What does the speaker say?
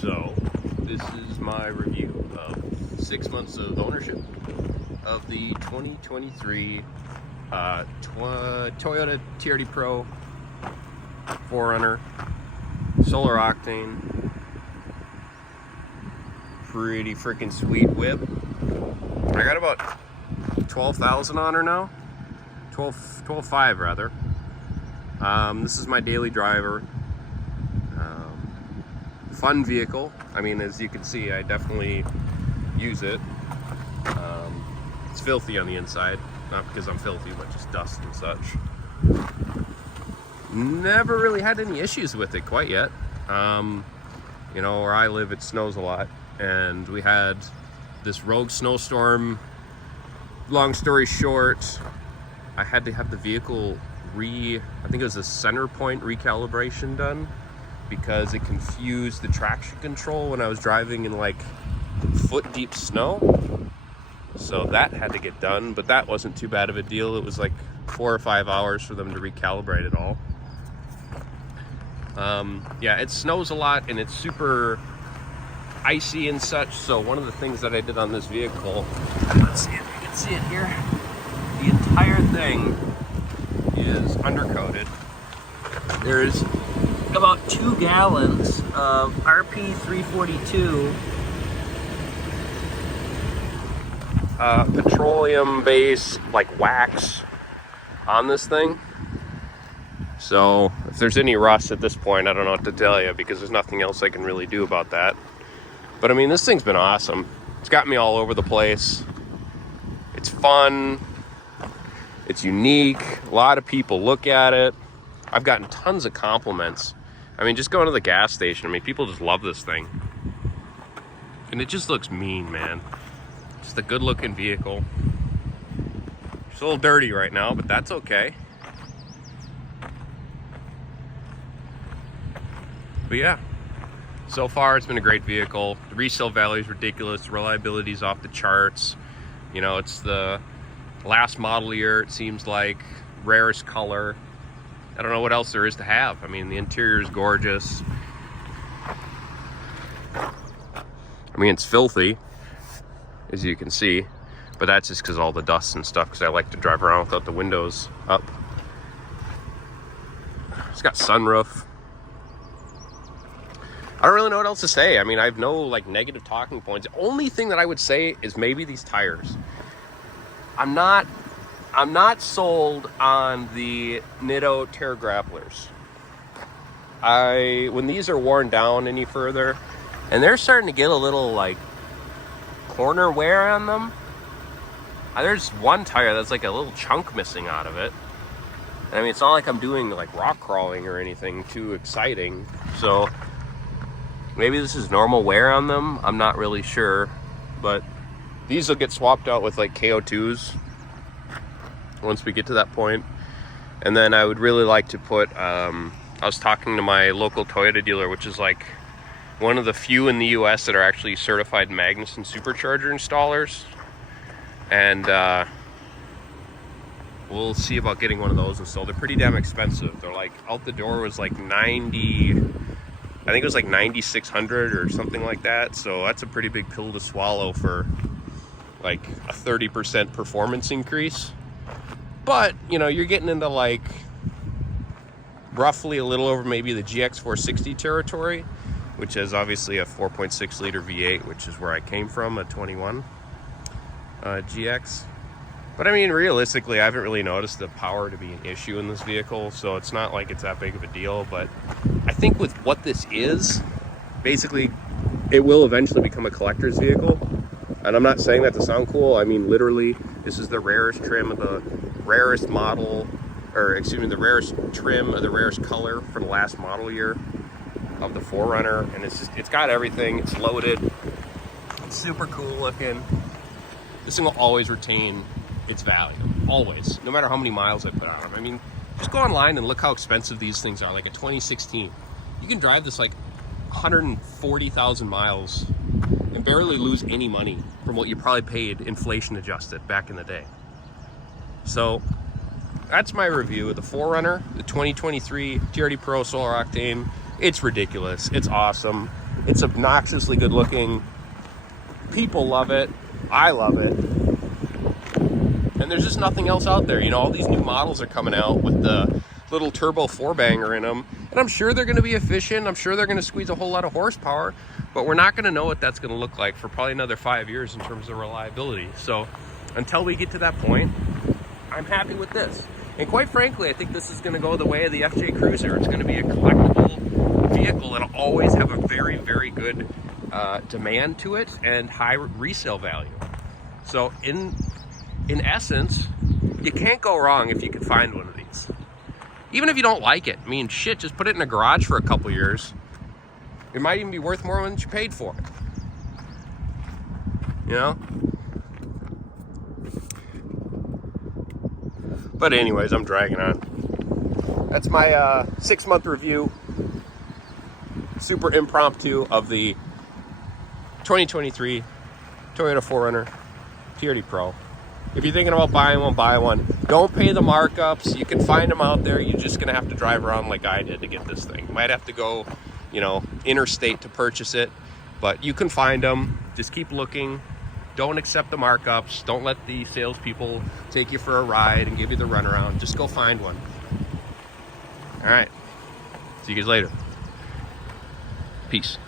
So, this is my review of 6 months of ownership of the 2023 Toyota TRD Pro 4Runner Solar Octane. Pretty freaking sweet whip. I got about 12,000 on her now. 12.5 rather. This is my daily driver. Fun vehicle. I mean, as you can see, I definitely use it. It's filthy on the inside, not because I'm filthy, but just dust and such. Never really had any issues with it quite yet. You know, where I live, it snows a lot, and we had this rogue snowstorm. Long story short, I had to have the vehicle I think it was a center point recalibration done, because it confused the traction control when I was driving in like foot deep snow. So that had to get done, but that wasn't too bad of a deal. It was like 4 or 5 hours for them to recalibrate it all. Yeah, it snows a lot and it's super icy and such. So one of the things that I did on this vehicle, let's see if you can see it here, the entire thing is undercoated. There's about 2 gallons of RP 342 petroleum based like wax on this thing. So if there's any rust at this point, I don't know what to tell you, because there's nothing else I can really do about that. But I mean, this thing's been awesome. It's got me all over the place. It's fun. It's unique. A lot of people look at it. I've gotten tons of compliments. I mean, just going to the gas station, I mean, people just love this thing. And it just looks mean, man. Just a good looking vehicle. It's a little dirty right now, but that's okay. But yeah, so far it's been a great vehicle. The resale value is ridiculous. The reliability is off the charts. You know, it's the last model year, it seems like. Rarest color. I don't know what else there is to have. I mean, the interior is gorgeous. I mean, it's filthy, as you can see, but that's just because all the dust and stuff, because I like to drive around without the windows up. It's got sunroof. I don't really know what else to say. I mean, I have no like negative talking points. The only thing that I would say is maybe these tires. I'm not sold on the Nitto Tear Grapplers. When these are worn down any further, and they're starting to get a little like corner wear on them. There's one tire that's like a little chunk missing out of it. And I mean, it's not like I'm doing like rock crawling or anything too exciting. So maybe this is normal wear on them. I'm not really sure, but these will get swapped out with like KO2s once we get to that point. And then I would really like to put, I was talking to my local Toyota dealer, which is like one of the few in the US that are actually certified Magnuson supercharger installers. And we'll see about getting one of those installed. They're pretty damn expensive. They're like, out the door was like I think it was like 9,600 or something like that. So that's a pretty big pill to swallow for like a 30% performance increase. But, you know, you're getting into like roughly a little over maybe the GX460 territory, which is obviously a 4.6 liter V8, which is where I came from, a 21 GX. But I mean, realistically, I haven't really noticed the power to be an issue in this vehicle, so it's not like it's that big of a deal. But I think with what this is, basically, it will eventually become a collector's vehicle. And I'm not saying that to sound cool. I mean, literally, this is the rarest trim of the rarest model, or excuse me, the rarest trim of the rarest color for the last model year of the 4Runner. And it's got everything. It's loaded. It's super cool looking. This thing will always retain its value, always, no matter how many miles I put on them. I mean, just go online and look how expensive these things are. Like a 2016, you can drive this like 140,000 miles and barely lose any money from what you probably paid inflation adjusted back in the day. So that's my review of the 4Runner, the 2023 TRD Pro Solar Octane. It's ridiculous. It's awesome. It's obnoxiously good looking. People love it. I love it. And there's just nothing else out there. You know, all these new models are coming out with the little turbo 4-banger in them. And I'm sure they're going to be efficient. I'm sure they're going to squeeze a whole lot of horsepower. But we're not going to know what that's going to look like for probably another 5 years in terms of reliability. So until we get to that point, I'm happy with this. And quite frankly, I think this is going to go the way of the FJ Cruiser. It's going to be a collectible vehicle. It'll always have a very, very good demand to it and high resale value. So in essence, you can't go wrong if you can find one of these. Even if you don't like it. I mean, shit, just put it in a garage for a couple years. It might even be worth more than you paid for it. You know? But anyways, I'm dragging on. That's my 6-month review. Super impromptu of the 2023 Toyota 4Runner TRD Pro. If you're thinking about buying one, buy one. Don't pay the markups. You can find them out there. You're just going to have to drive around like I did to get this thing. You might have to go, you know, interstate to purchase it. But you can find them. Just keep looking. Don't accept the markups. Don't let the salespeople take you for a ride and give you the runaround. Just go find one. All right. See you guys later. Peace.